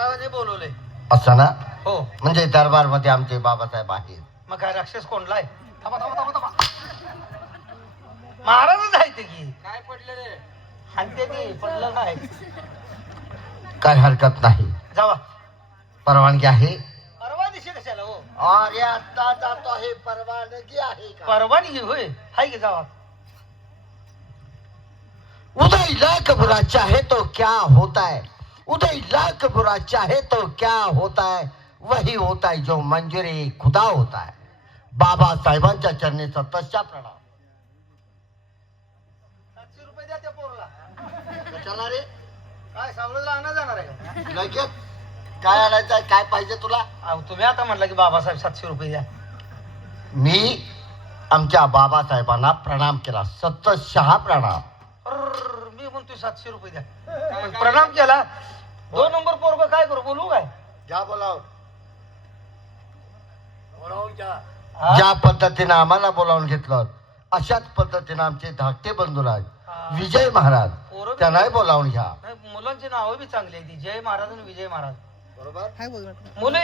महाराजांनी बोलवले असं ना? हो. म्हणजे दरबार मध्ये आमचे बाबासाहेब आहेत. मग काय राक्षस कोणलाय? थांबा थांबा थांबा थांबा. महाराजच आहे ते की काय पडलं रे? हानते की पडलं काय? काय हरकत नाही. जावा. परवानगी आहे? परवा दिवशी कशाला हो? अरे आता जातो आहे, परवानगी आहे का? परवानगी होय, हाय की जावा. उदय लाख बुरा चाहे तो क्या होता है, उदय लाख बुरा चाहे तो क्या होता है, वही होता है जो मंजूरी खुदा होता है. बाबासाहेबांच्या चरणी सततच्या प्रणाम. 700 रुपये द्या त्या पोरला. कशाला रे? काय सावळला आणा जाणार आहे का? लगेच काय आणायचं आहे? काय पाहिजे तुला? अहो तुम्ही आता म्हटलं की बाबासाहेब 700 रुपये द्या. मी आमच्या बाबासाहेबांना प्रणाम केला. सततशहा प्रणाम. मी म्हणतोय 700 रुपये द्या. पण प्रणाम केला. 2 नंबर पोरग काय करू? बोलू काय? घ्या बोलावून. हा? ज्या पद्धतीने आम्हाला बोलावून घेतलं अशाच पद्धतीने आमचे धाकटे बंधू आहेत विजय महाराज, पोरं बी- त्यांनाही बोलावून घ्या. नाही, मुलांची नावं बी चांगली आहे ती. जय महाराज आणि विजय महाराज. बरोबर. मुलं